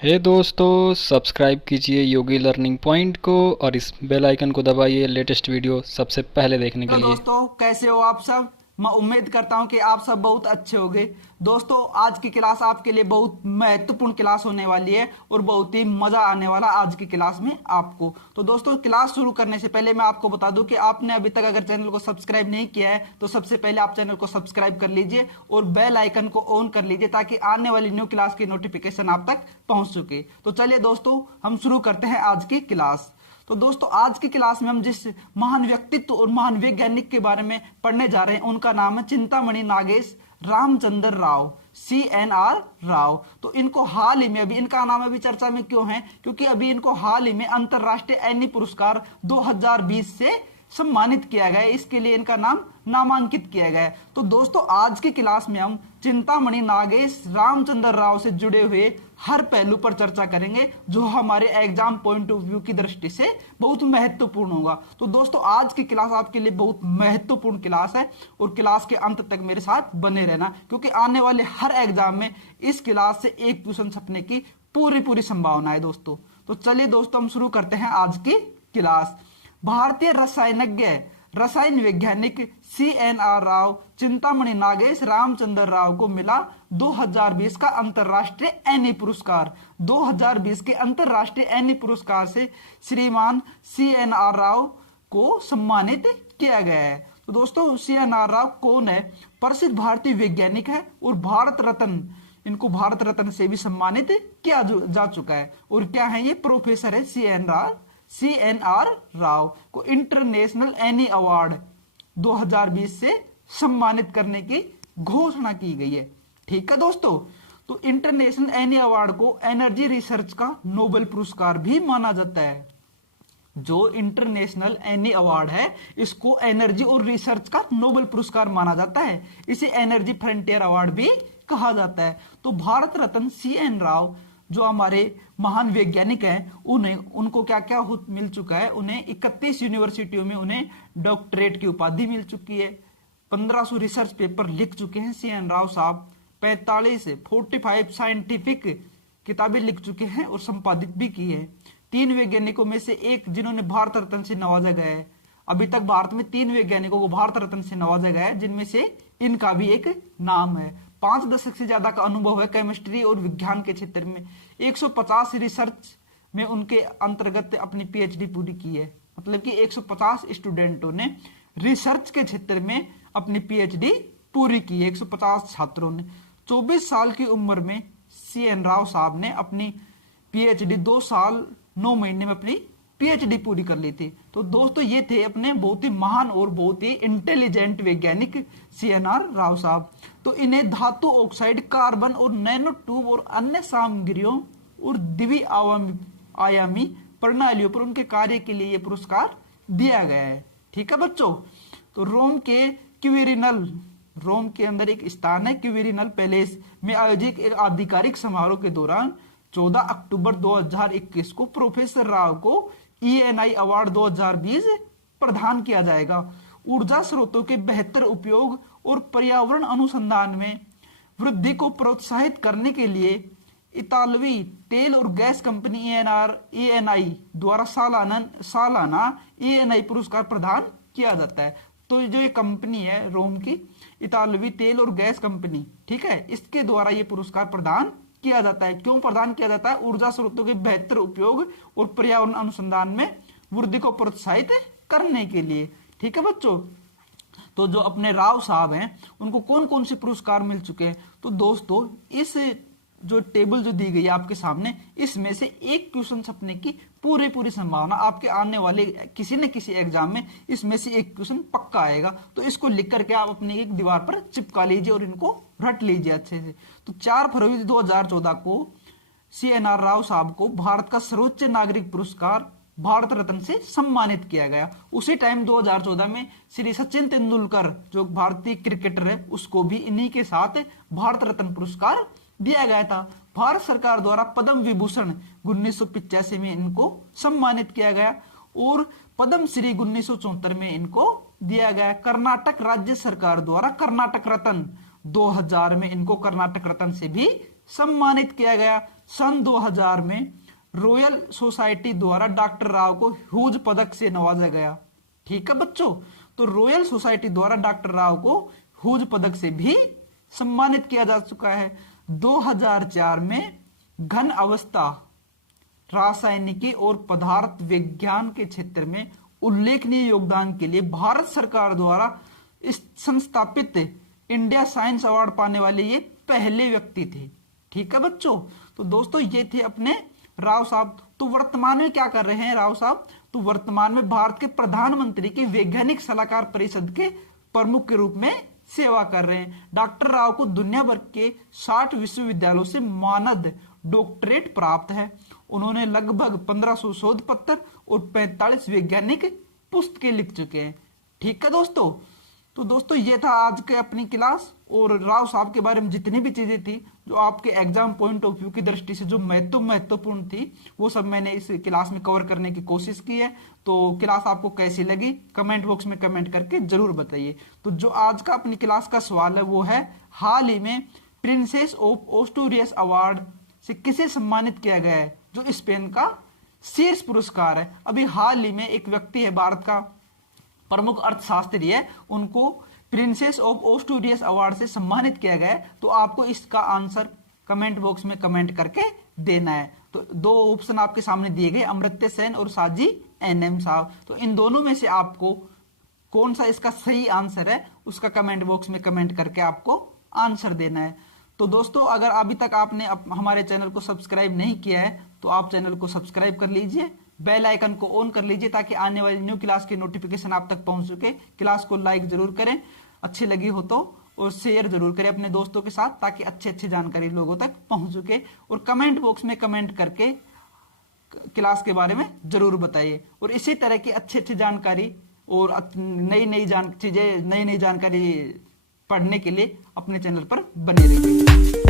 हे दोस्तों, सब्सक्राइब कीजिए योगी learning point को और इस बेल आइकन को दबाइए लेटेस्ट वीडियो सबसे पहले देखने के हेलो लिए। दोस्तों, कैसे हो आप सब। मैं उम्मीद करता हूं कि आप सब बहुत अच्छे होंगे। दोस्तों, आज की क्लास आपके लिए बहुत महत्वपूर्ण क्लास होने वाली है और बहुत ही मजा आने वाला आज की क्लास में आपको। तो दोस्तों, क्लास शुरू करने से पहले मैं आपको बता दूं कि आपने अभी तक अगर चैनल को सब्सक्राइब नहीं किया है तो सबसे पहले आप चैनल को सब्सक्राइब कर लीजिए और बेल आइकन को ऑन कर लीजिए ताकि आने वाली न्यू क्लास की नोटिफिकेशन आप तक पहुंच सके। तो चलिए दोस्तों, हम शुरू करते हैं आज की क्लास। तो दोस्तों, आज की क्लास में हम जिस महान व्यक्तित्व और महान वैज्ञानिक के बारे में पढ़ने जा रहे हैं उनका नाम है चिंतामणि नागेश रामचंद्र राव, CNR राव। तो इनको हाल ही में, अभी इनका नाम अभी चर्चा में क्यों है, क्योंकि अभी इनको हाल ही में अंतरराष्ट्रीय एनी पुरस्कार 2020 से सम्मानित किया गया है। इसके लिए इनका नाम नामांकित किया गया है। तो दोस्तों, आज की क्लास में हम चिंतामणि नागेश रामचंद्र राव से जुड़े हुए हर पहलू पर चर्चा करेंगे जो हमारे एग्जाम पॉइंट ऑफ व्यू की दृष्टि से बहुत महत्वपूर्ण होगा। तो दोस्तों, आज की क्लास आपके लिए बहुत महत्वपूर्ण क्लास है और क्लास के अंत तक मेरे साथ बने रहना, क्योंकि आने वाले हर एग्जाम में इस क्लास से एक क्वेश्चन छपने की पूरी पूरी संभावना है दोस्तों। तो चलिए दोस्तों, हम शुरू करते हैं आज की क्लास। भारतीय रसायनज्ञ रसायन वैज्ञानिक CNR राव चिंतामणि नागेश रामचंद्र राव को मिला 2020 का अंतरराष्ट्रीय एनी पुरस्कार। 2020 के अंतरराष्ट्रीय एनी पुरस्कार से श्रीमान CNR राव को सम्मानित किया गया है। तो दोस्तों, CNR राव कौन है? प्रसिद्ध भारतीय वैज्ञानिक है और भारत रत्न, इनको भारत रत्न से भी सम्मानित किया जा चुका है। और क्या है ये? प्रोफेसर है CNR राव को इंटरनेशनल एनी अवार्ड 2020 से सम्मानित करने की घोषणा की गई है। ठीक है दोस्तों, तो इंटरनेशनल एनी अवार्ड को एनर्जी रिसर्च का नोबेल पुरस्कार भी माना जाता है। जो इंटरनेशनल एनी अवार्ड है इसको एनर्जी और रिसर्च का नोबेल पुरस्कार माना जाता है। इसे एनर्जी फ्रंटियर अवार्ड भी कहा जाता है। तो भारत रत्न CN राव जो हमारे महान वैज्ञानिक हैं, उन्हें उनको क्या क्या मिल चुका है? उन्हें 31 यूनिवर्सिटियों में उन्हें डॉक्टरेट की उपाधि मिल चुकी है। 1500 रिसर्च पेपर लिख चुके हैं CN राव साहब। 45 साइंटिफिक किताबें लिख चुके हैं और संपादित भी की है। 3 वैज्ञानिकों में से एक जिन्होंने भारत रत्न से नवाजा गया है। अभी तक भारत में 3 वैज्ञानिकों को भारत रत्न से नवाजा गया है, जिनमें से इनका भी एक नाम है। 5 दशक से ज्यादा का अनुभव है केमिस्ट्री और विज्ञान के क्षेत्र में। 150 रिसर्च में उनके अंतर्गत अपनी PhD पूरी की है। मतलब कि 150 स्टूडेंटों ने रिसर्च के क्षेत्र में अपनी PhD पूरी की है। 150 छात्रों ने 24 साल की उम्र में CN राव साहब ने अपनी PhD 2 साल 9 महीने में अपनी PhD पूरी कर ली थी। तो दोस्तों, ये थे अपने बहुत ही महान और बहुत ही इंटेलिजेंट वैज्ञानिक CNR राव साहब। तो इन्हें धातु ऑक्साइड, कार्बन और नैनो ट्यूब और अन्य सामग्रियों और द्वि आयामी प्रणालियों पर उनके कार्य के लिए यह पुरस्कार दिया गया है। ठीक है बच्चों, तो रोम के अंदर एक स्थान है क्यूवेरिनल पैलेस में आयोजित एक आधिकारिक समारोह के दौरान 14 अक्टूबर 2021 को प्रोफेसर राव को ENI अवार्ड 2020 प्रदान किया जाएगा। ऊर्जा स्रोतों के बेहतर उपयोग और पर्यावरण अनुसंधान में वृद्धि को प्रोत्साहित करने के लिए इतालवी तेल और गैस कंपनी ENI द्वारा सालाना ENI पुरस्कार प्रदान किया जाता है। तो जो ये कंपनी है रोम की, इतालवी तेल और गैस कंपनी, ठीक है, इसके द्वारा ये पुरस्कार प्रदान किया जाता है। क्यों प्रदान किया जाता है? ऊर्जा स्रोतों के बेहतर उपयोग और पर्यावरण अनुसंधान में वृद्धि को प्रोत्साहित करने के लिए। ठीक है बच्चों, तो जो अपने राव साहब हैं उनको कौन कौन से पुरस्कार मिल चुके हैं? तो दोस्तों, इस जो टेबल जो दी गई है आपके सामने, इसमें से एक क्वेश्चन छपने की पूरी संभावना आपके आने वाले किसी न किसी एग्जाम में इसमें से एक क्वेश्चन पक्का आएगा। तो इसको लिख करके आप अपनी एक दीवार पर चिपका लीजिए और इनको रट लीजिए अच्छे से। तो 4 फरवरी 2014 को CNR राव साहब को भारत का सर्वोच्च नागरिक पुरस्कार भारत रत्न से सम्मानित किया गया। उसी टाइम 2014 में श्री सचिन तेंदुलकर जो भारतीय क्रिकेटर है उसको भी इन्हीं के साथ भारत रत्न पुरस्कार दिया गया था। भारत सरकार द्वारा पद्म विभूषण 1985 में इनको सम्मानित किया गया और पद्म श्री 1974 में इनको दिया गया। कर्नाटक राज्य सरकार द्वारा कर्नाटक रत्न 2000 में इनको कर्नाटक रत्न से भी सम्मानित किया गया। सन 2000 में रॉयल सोसाइटी द्वारा डॉक्टर राव को ह्यूज पदक से नवाजा गया। ठीक है बच्चों, तो रॉयल सोसाइटी द्वारा डॉक्टर राव को ह्यूज पदक से भी सम्मानित किया जा चुका है। 2004 में घन अवस्था रासायनिकी और पदार्थ विज्ञान के क्षेत्र में उल्लेखनीय योगदान के लिए भारत सरकार द्वारा संस्थापित इंडिया साइंस अवार्ड पाने वाले ये पहले व्यक्ति थे। ठीक है बच्चों, तो दोस्तों ये थे अपने राव साहब। तो वर्तमान में क्या कर रहे हैं राव साहब? तो वर्तमान में भारत के प्रधानमंत्री की वैज्ञानिक सलाहकार परिषद के प्रमुख के रूप में सेवा कर रहे हैं। डॉक्टर राव को दुनिया भर के 60 विश्वविद्यालयों से मानद डॉक्टरेट प्राप्त है। उन्होंने लगभग 1500 शोध पत्र और 45 वैज्ञानिक पुस्तकें लिख चुके हैं। ठीक है दोस्तों, तो दोस्तों ये था आज के अपनी क्लास, और राव साहब के बारे में जितनी भी चीजें थी जो आपके एग्जाम पॉइंट ऑफ व्यू की दृष्टि से जो महत्वपूर्ण थी वो सब मैंने इस क्लास में कवर करने की कोशिश की है। तो क्लास आपको कैसी लगी कमेंट बॉक्स में कमेंट करके जरूर बताइए। तो जो आज का अपनी क्लास का सवाल है वो है, हाल ही में प्रिंसेस ऑफ ऑस्ट्रियस अवार्ड से किसे सम्मानित किया गया है, जो स्पेन का शीर्ष पुरस्कार है। अभी हाल ही में एक व्यक्ति है भारत का प्रमुख अर्थशास्त्री है, उनको प्रिंसेस ऑफ ऑस्ट्रियस अवार्ड से सम्मानित किया गया है। तो आपको इसका आंसर कमेंट बॉक्स में कमेंट करके देना है। तो दो ऑप्शन आपके सामने दिए गए, अमर्त्य सेन और साजी एनएम साहब। तो इन दोनों में से आपको कौन सा इसका सही आंसर है उसका कमेंट बॉक्स में कमेंट करके आपको आंसर देना है। तो दोस्तों अगर अभी तक आपने हमारे चैनल को सब्सक्राइब नहीं किया है तो आप चैनल को सब्सक्राइब कर लीजिए, बेल आइकन को ऑन कर लीजिए ताकि आने वाली न्यू क्लास की नोटिफिकेशन आप तक पहुंच सके। क्लास को लाइक जरूर करें, अच्छी लगी हो तो, और शेयर जरूर करें अपने दोस्तों के साथ ताकि अच्छी जानकारी लोगों तक पहुंच सके। और कमेंट बॉक्स में कमेंट करके क्लास के बारे में जरूर बताइए। और इसी तरह की अच्छी जानकारी और नई जानकारी पढ़ने के लिए अपने चैनल पर बने रहिए।